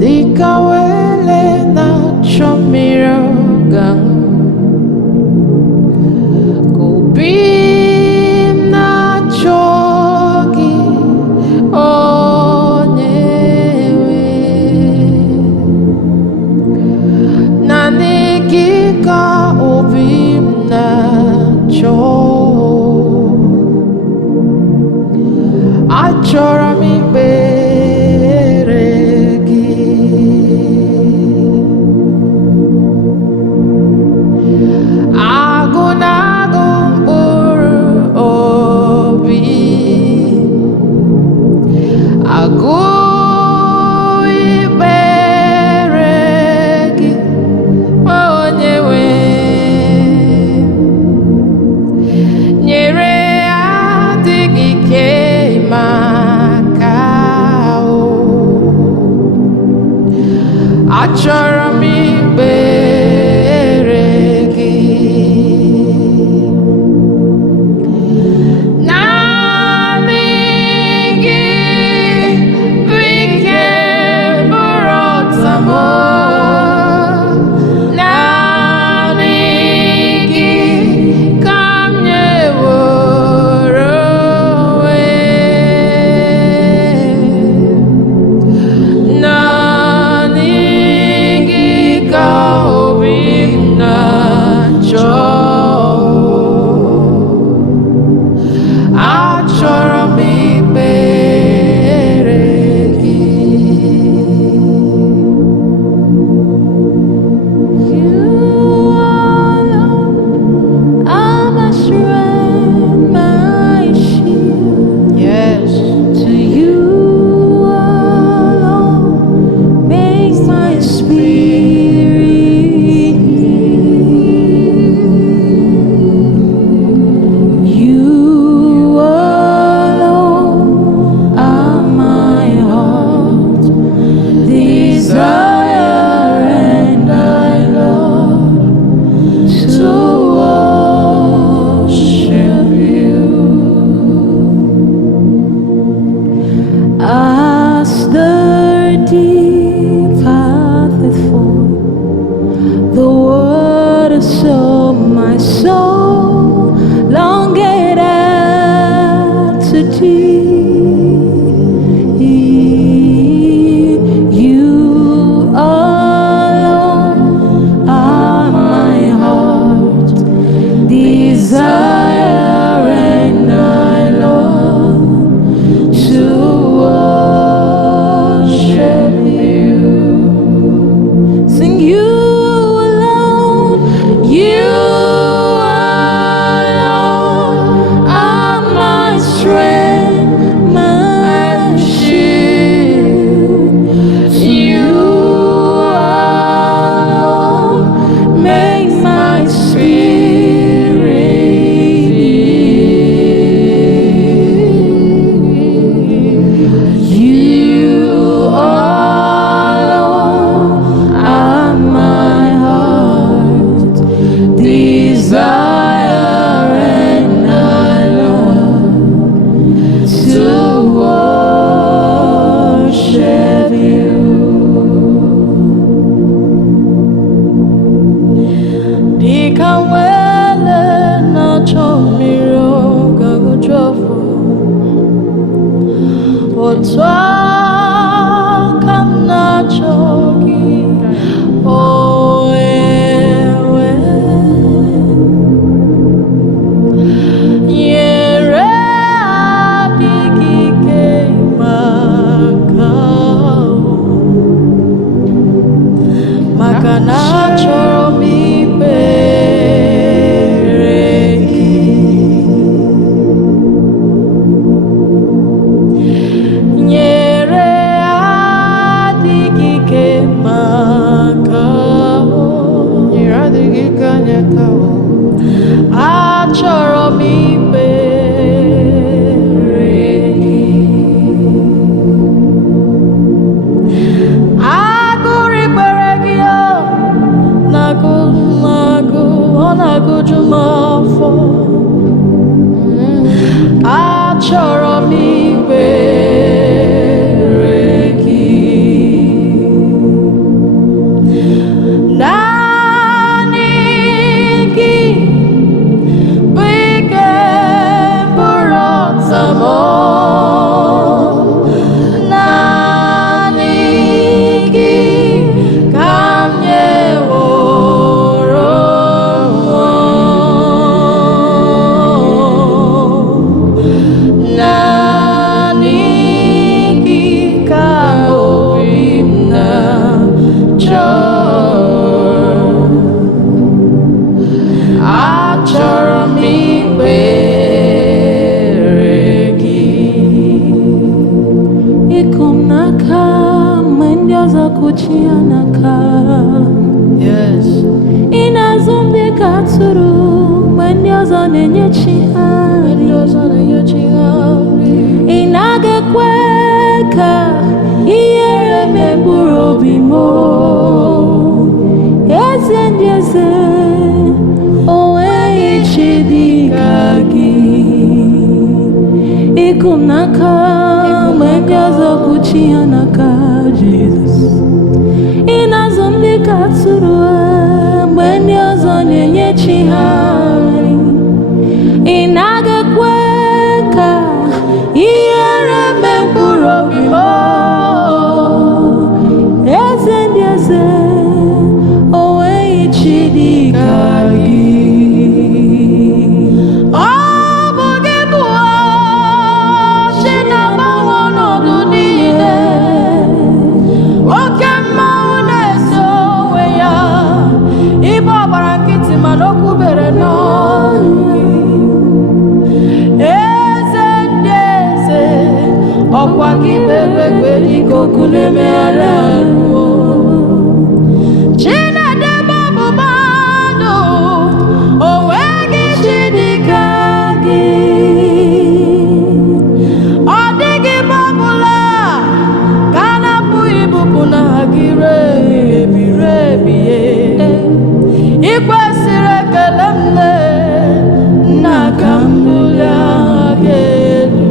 Dikawele na chomiro gang kubim na chogi onyewe nanikika ubim na cho achora mi achọrọ m ikpere gị naanị gị bụ ike bụrụ ọta m naanị gị ka m nyeworo onwe my soul longed after thee. You alone are my heart desire, and I long to worship you. Sing you. Yeah. achọrọ m ikpere gị. Naanị gị bụ ike bụrụ ọta m. Naanị gị ka m nyeworo naanị gị ka obi m na-achọ. Achọrọ m ikpere gị. Ịkụ m n'aka mgbe ndị ọzọ kụchi ya n'aka. Yes. Ị na-azụ m dị ka atụrụ mgbe ndị ọzọ na-enye chi ha nri. Ị naghị ekwe ka ihere meburu obi m. Eze ndị eze, o nweghị chi dị ka gị. Ịkụ m n'aka mgbe ndị ọzọ kụchi ya n'aka. Jizọs, ị na-azụ m dị ka atụrụ mgbe ndị ọzọ na-enye chi ha nri. Ị naghị ekwe ka ihere meburu obi m. Eze ndị eze, o nweghị chi dị ka gị. Ọ bụ gị bụ chi na-agbanwe ọnọdụ niile. Oke mmanwụ na-ese onwe ya. Ibe ọgbara nkịtị mana o kwubere n'ọnụ gị. Eze ndị eze, ọkwa gị bere egbe dịka oku na-emegharị arụ. Chinedebe ọgbụgba ndụ, o nweghị chi dị ka gị. Ọ dịghị mgbe ọbụla ka a na-apụghị ibupụ na gị ebiri ebie. Ị kwesịrị ekele m nna ka m bulie aha gị elu.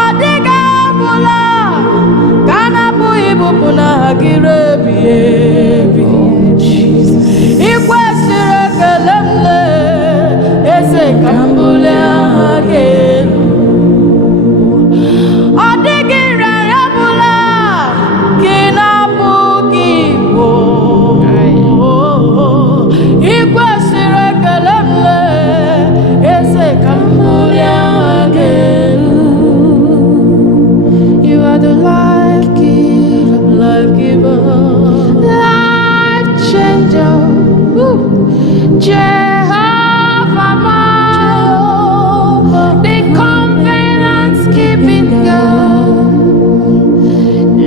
Ọ dịghị ọbụla ka a na-apụghị ibupụ na gị ebie ebi. Ị kwesịrị ekele m eze ka m bulie aha gị elu. Ọ dịghị nrịanrịa ọbụla ka ị na-apụghị igbo. Ị kwesịrị ekele m eze ka m bulie aha gị elu. You are the life giver, life giver, life changer. Jehovah, the covenant keeping God,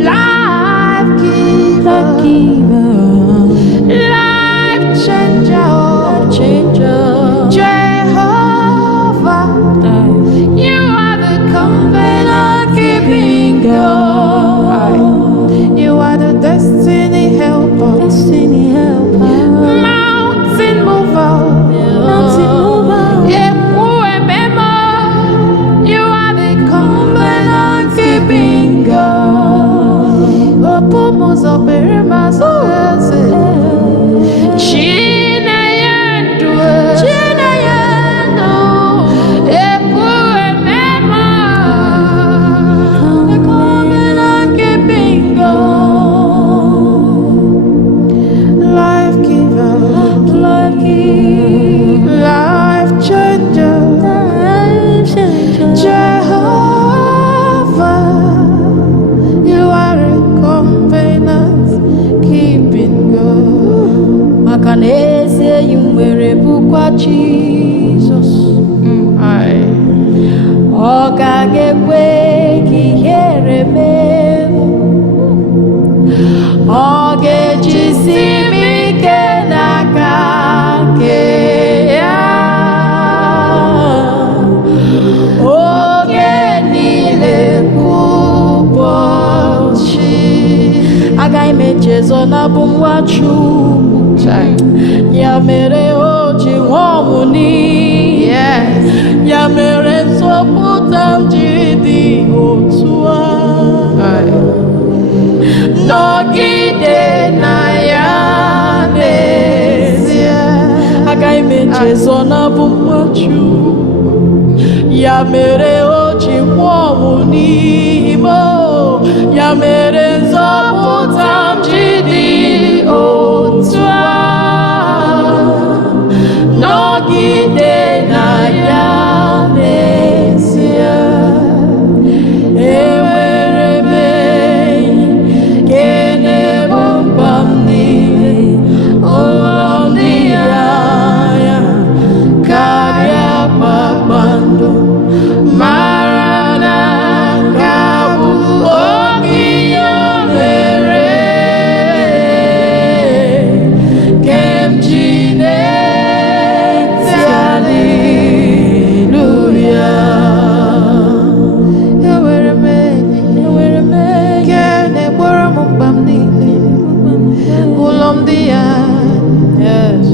life giver, life changer, Jehovah, you are the covenant keeping God. You are the destiny helper, mountain mover, you are the covenant keeping God. Opomos operemas Chinayendo, the covenant keeping God. Life giver, life changer, Jehovah, you are a covenant keeping God. Maka na eze yi nwere bụkwa Jizọs. Ọ gaghị ekwe ka ihere mee m. Ọ ga-ejisi m ike n'aka nke ya. Oge niile kwa ụbọchị agaghị m echezọ na bụ nwa Chukwu. Ya mere o ji nwa ọmụ n'iyi. Ya mere jidi otua nọgide na ya n'ezie agaghị m echezọ na bụ mkpachu ya mere o ji kwụọ ọnwụ n'ihi m ya mere nzọpụta m ji dị otu a nọgide na ya n'ezie enwere m enyi nke na-egbo mkpa m niile ụlọ ndị ya karịa kpakpando mara na nke bụ oge ya mere ke m ji na-eti aleluya enwere m enyi nke na-egboro m mkpa m niile ụlọ ndị ya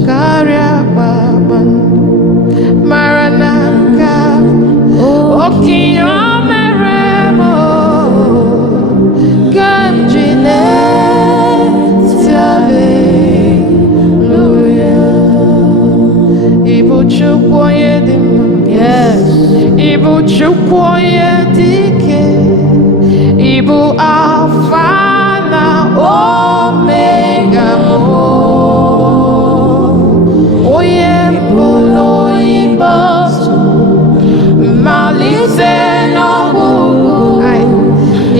karịa kpakpando mara na nke okenye o mere m ka m ji na-eti aleluya ịbụ Chukwu onye dị mma ịbụ Chukwu onye dị ike ịbụ Alfa na Omega m onye mbụ na onye ikpeazụ mmalite n'ọgwụgwụ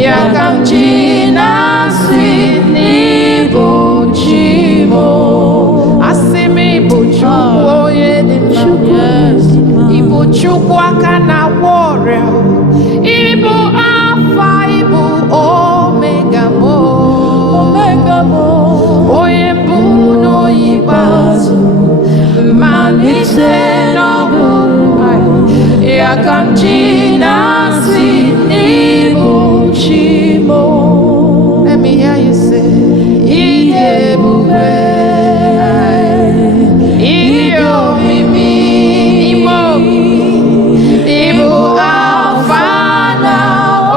ya ka m ji na-asị n'ịbụ chi m asị m ịbụ Chukwu onye dị mma ịbụ Chukwu aka na-agwọ ọrịa ịbụ Alfa ịbụ Omega m onye mbụ na onye ikpeazụ mmalite n'ọgwụgwụ ya ka m ji na-asị n'ịbụ chi m. Let me hear you say ịdị ebube ịdị omimi ime omimi ịbụ Alfa na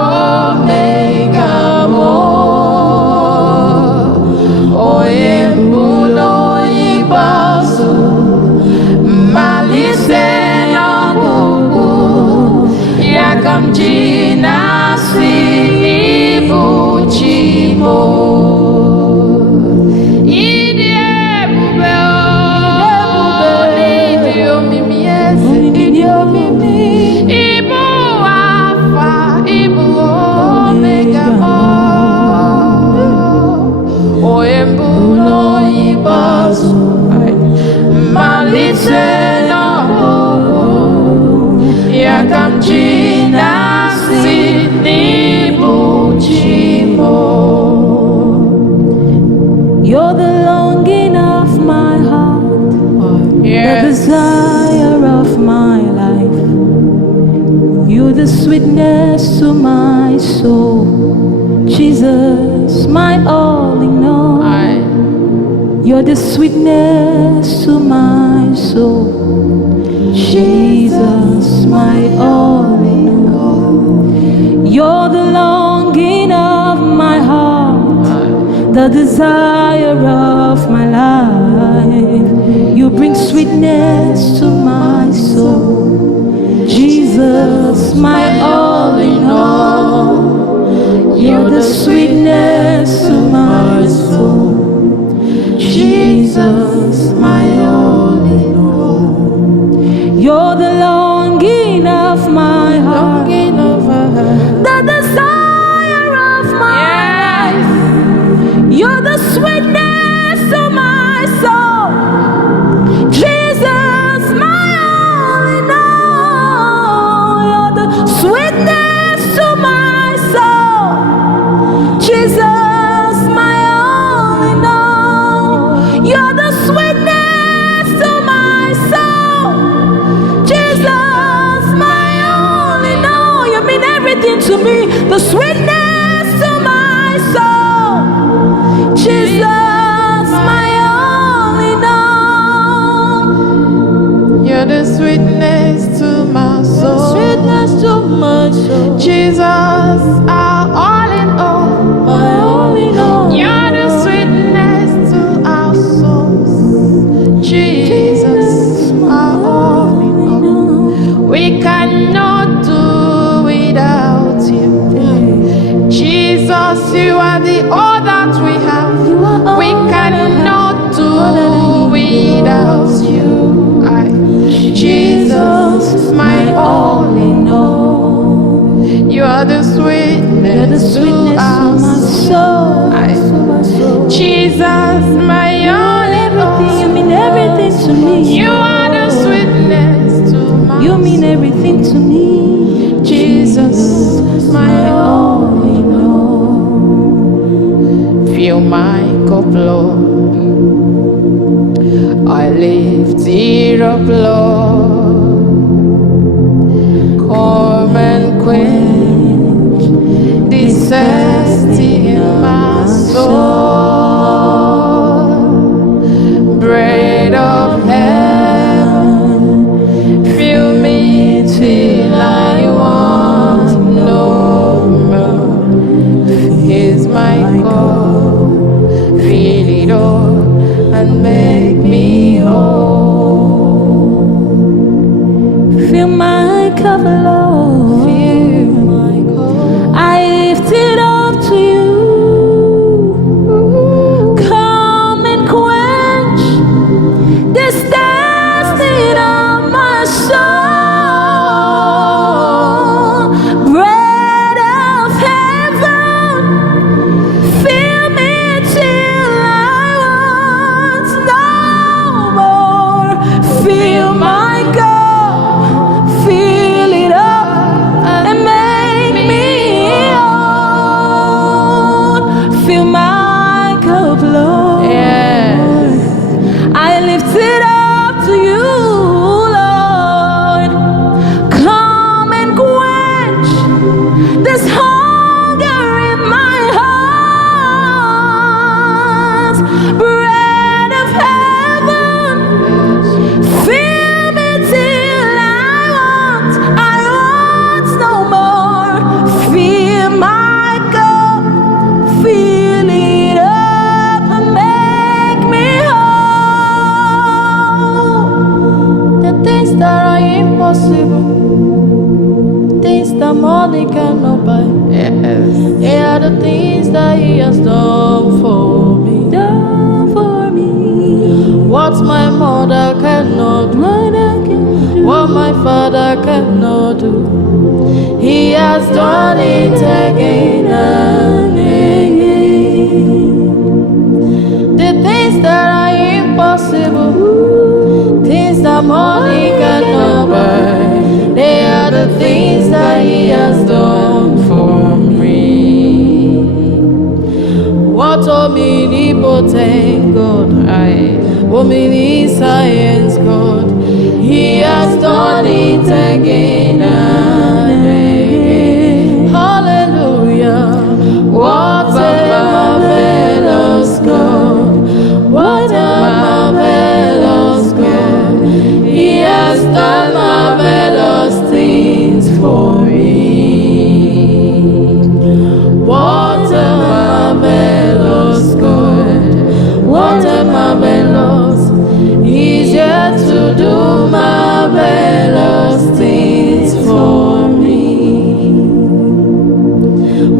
Omega m onye mbụ na onye ikpeazụ mmalite n'ọgwụgwụ ya ka m ji na-asị n'ịbụ chi m ịdị ebube ịdị omimi eze ịdị omimi ịbụ Alfa ịbụ Omega onye mbụ na onye ikpeazụ mmalite n'ọgwụgwụ ya ka m ji na-asị n'ịbụ chi m. You're the longing of my heart, the desire of my life. You're the sweetness to my soul, Jesus, my all in all. You're the sweetness to my soul, Jesus, my all in all. You're the longing of my heart, the desire of my life. You bring sweetness to my soul, Jesus, my all in all. You're the sweetness to my soul, Jesus, my all in all. You're the longing of my heart, the desire of my life. You're the sweetness to my soul, Jesus, my all in all. You're the sweetness to my soul, Jesus, my all in all. You're the sweetness to my soul, Jesus, my all in all. You mean everything to me. The sweetness to my soul, Jesus, my all in all. You're the sweetness to my soul, the sweetness to my soul. Jesus, our all in all. My all in all. You're the sweetness to our souls. Jesus, our all in all. We cannot do without you. Jesus, you are the all that we have. We cannot do without you. Jesus, my all in all. You are the sweetness to our soul. Jesus, my all in all. You mean everything to me. You are the sweetness to my soul. You mean everything to me. Jesus, my all in all. Fill my cup, Lord. I lift it up, Lord. Come and quench this thirsty in my soul. Bread of heaven, fill me till I want no more. Here's my cup, fill it up and make me whole. Fill my cup, Lord. Fill my cup. I lift it up to you. Come and quench this thirsting of my soul. Bread of heaven, fill me till I want no more. Fill my cup, fill it up and make me whole. Fill my cup, Lord. Yeah. I lift it up to you, Lord. Come and quench this hunger in my heart. Bread of heaven, fill me till I want no more. Fill my cup, fill it up and make me whole. The things that are impossible, things that money cannot buy, Yes. they are the things that He has done for me. Done for me. What my mother cannot do, what my father cannot do, He has done it again and again. The things that are impossible, things that money cannot buy, they are the things that He has done for me. What omnipotent God, omniscience God, He has done it again and again. Hallelujah. What a marvelous God. What a marvelous God. He has done marvelous things for me. What a marvelous God. What a marvelous. He's yet to do marvelous things for me.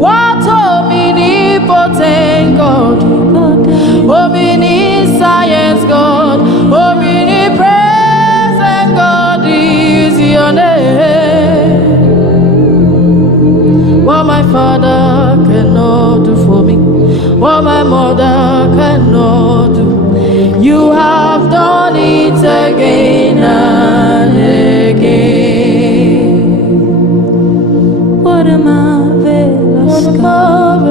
What omnipotent God, omniscience God, omnipresent God is your name. What my father cannot do for me, what my mother cannot do, you have done it again and again. What a marvelous God.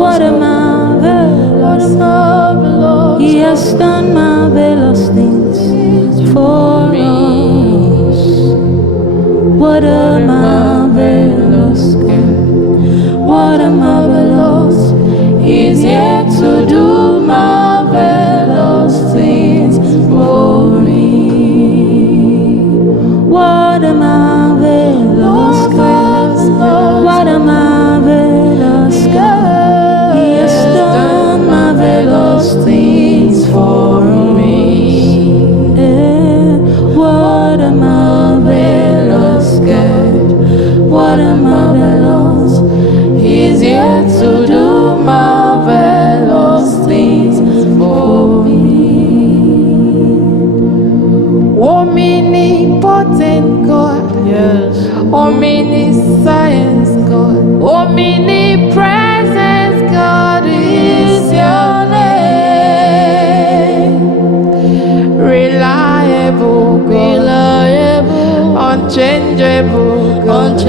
What a marvelous God. He has done marvelous things for us. What a marvelous God. What a marvelous. He's yet to do marvelous things for me. What a marvelous God. Omniscience God, omnipresence God is your name. Reliable God, unchangeable God,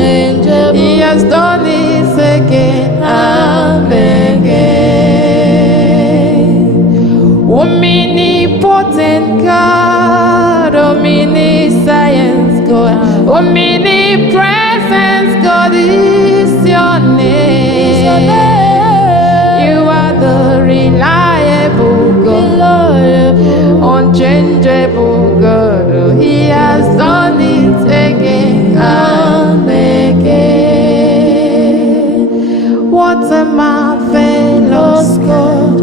He has done it again and again. Omnipotent God, omniscience God, omnipresence God is your name. You are the reliable God, unchangeable God. He has done it again and again. What a marvelous God,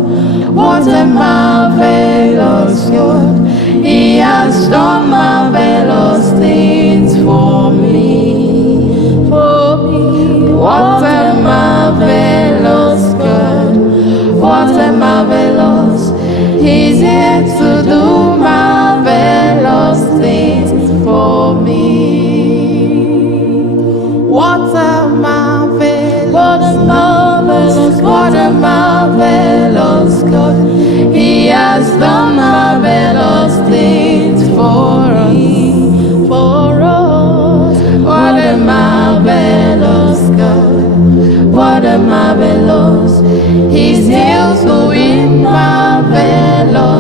what a marvelous God. He has done marvelous things for me, for me. What a marvelous God, what a marvelous. He's here to do marvelous things for me. What a marvelous, what a marvelous, what a marvelous God. He has done marvelous things for us, for us. What a marvelous God, what a marvelous. He's still doing marvelous